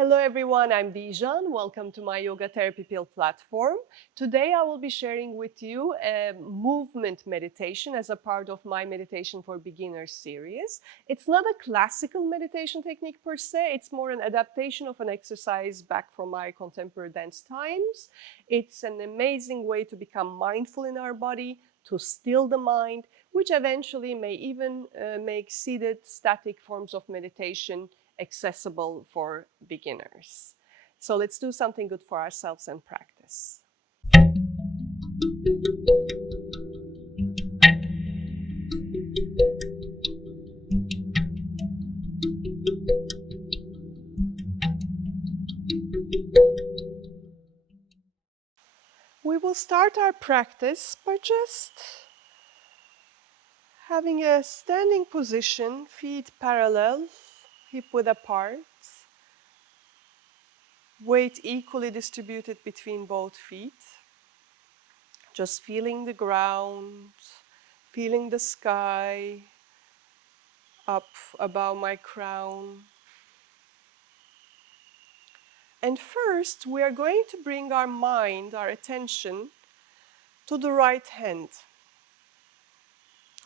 Hello everyone, I'm Dijan. Welcome to my Yoga Therapy Pill platform. Today I will be sharing with you a movement meditation as a part of my Meditation for Beginners series. It's not a classical meditation technique per se, it's more an adaptation of an exercise back from my contemporary dance times. It's an amazing way to become mindful in our body, to still the mind, which eventually may even make seated, static forms of meditation accessible for beginners. So let's do something good for ourselves and practice. We will start our practice by just having a standing position, feet parallel, hip width apart, weight equally distributed between both feet. Just feeling the ground, feeling the sky up above my crown. And first, we are going to bring our mind, our attention, to the right hand.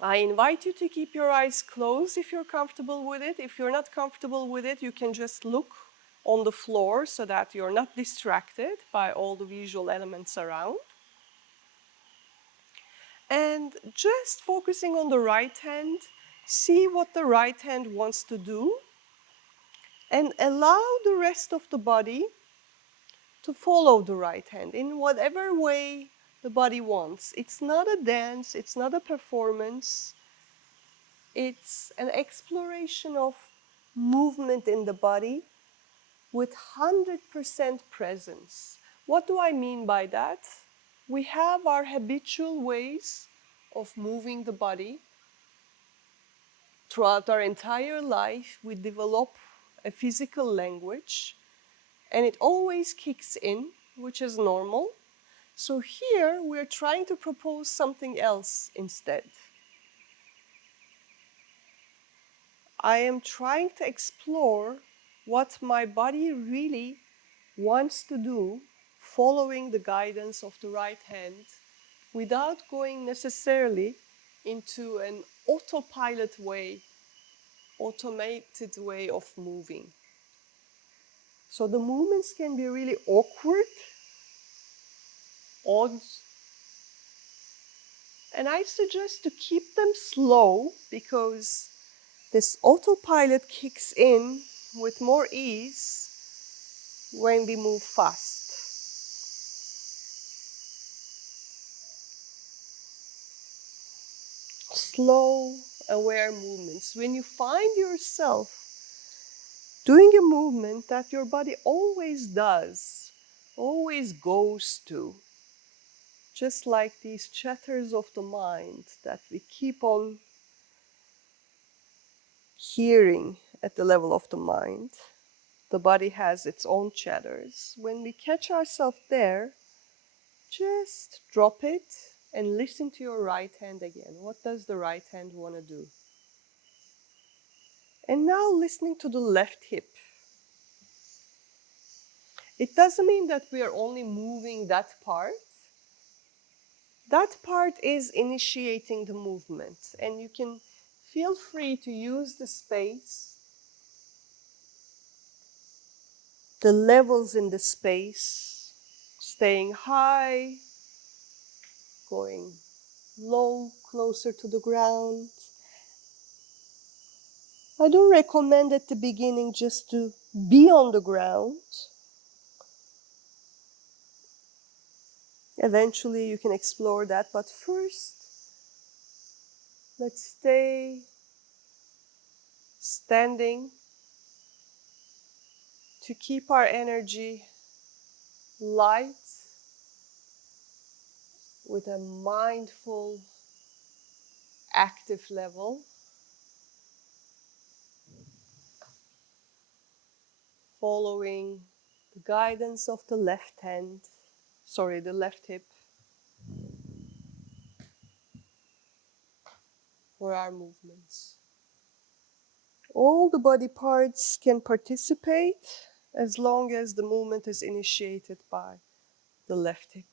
I invite you to keep your eyes closed if you're comfortable with it. If you're not comfortable with it, you can just look on the floor so that you're not distracted by all the visual elements around. And just focusing on the right hand, see what the right hand wants to do, and allow the rest of the body to follow the right hand in whatever way the body wants. It's not a dance, it's not a performance. It's an exploration of movement in the body with 100% presence. What do I mean by that? We have our habitual ways of moving the body. Throughout our entire life, we develop a physical language, and it always kicks in, which is normal. So here we're trying to propose something else instead. I am trying to explore what my body really wants to do, following the guidance of the right hand, without going necessarily into an autopilot way, automated way of moving. So the movements can be really awkward, odd, and I suggest to keep them slow because this autopilot kicks in with more ease when we move fast. Slow, aware movements. When you find yourself doing a movement that your body always does, always goes to, just like these chatters of the mind that we keep on hearing at the level of the mind. The body has its own chatters. When we catch ourselves there, just drop it and listen to your right hand again. What does the right hand want to do? And now listening to the left hip. It doesn't mean that we are only moving that part. That part is initiating the movement, and you can feel free to use the space, the levels in the space, staying high, going low, closer to the ground. I don't recommend at the beginning just to be on the ground. Eventually you can explore that, but first, let's stay standing to keep our energy light with a mindful, active level. Following the guidance of the left hip for our movements. All the body parts can participate. as long as the movement is initiated by the left hip.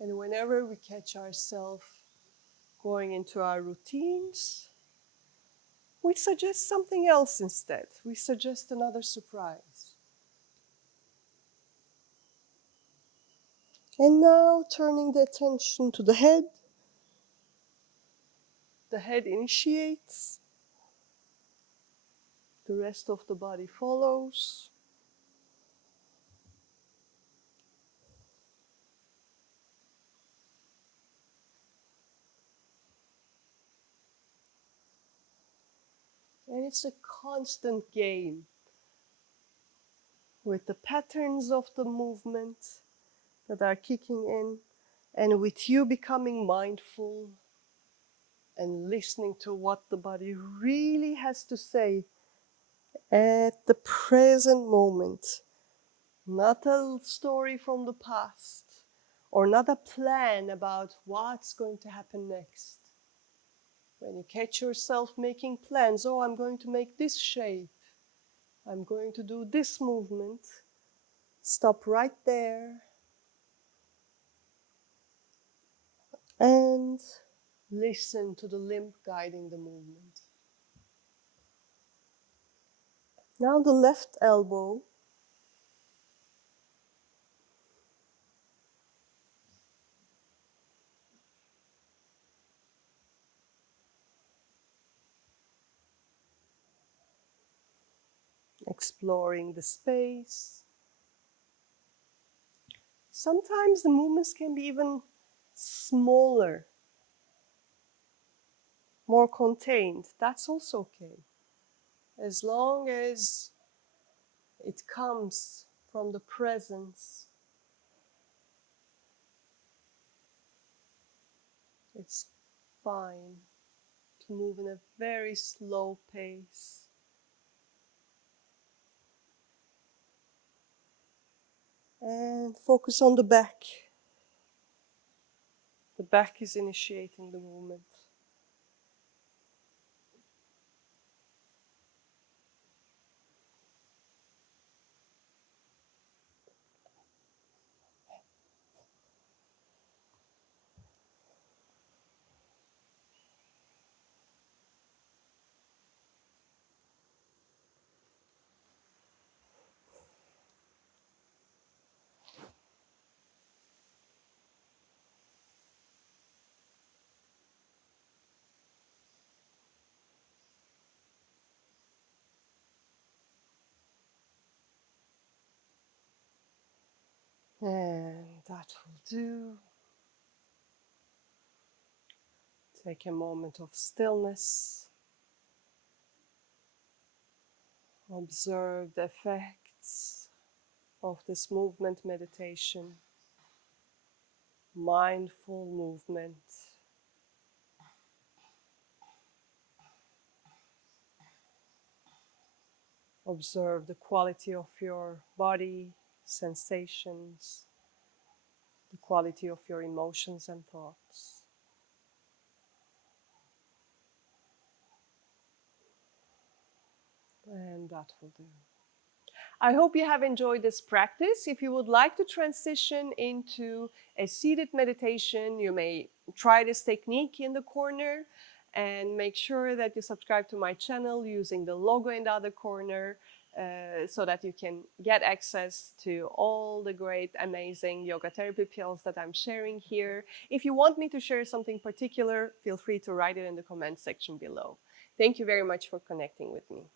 And whenever we catch ourselves going into our routines, we suggest something else instead. We suggest another surprise. And now turning the attention to the head. The head initiates. The rest of the body follows. And it's a constant game with the patterns of the movement that are kicking in, and with you becoming mindful and listening to what the body really has to say at the present moment. Not a story from the past, or not a plan about what's going to happen next. When you catch yourself making plans, oh, I'm going to make this shape, I'm going to do this movement, stop right there and listen to the limb guiding the movement. Now the left elbow exploring the space. Sometimes the movements can be even smaller, more contained. That's also okay, as long as it comes from the presence. It's fine to move in a very slow pace. And focus on the back. The back is initiating the movement. And that will do. Take a moment of stillness. Observe the effects of this movement meditation. Mindful movement. Observe the quality of your body, sensations, the quality of your emotions and thoughts. And that will do. I hope you have enjoyed this practice. If you would like to transition into a seated meditation, you may try this technique in the corner, and make sure that you subscribe to my channel using the logo in the other corner, so that you can get access to all the great, amazing yoga therapy pills that I'm sharing here. If you want me to share something particular, feel free to write it in the comment section below. Thank you very much for connecting with me.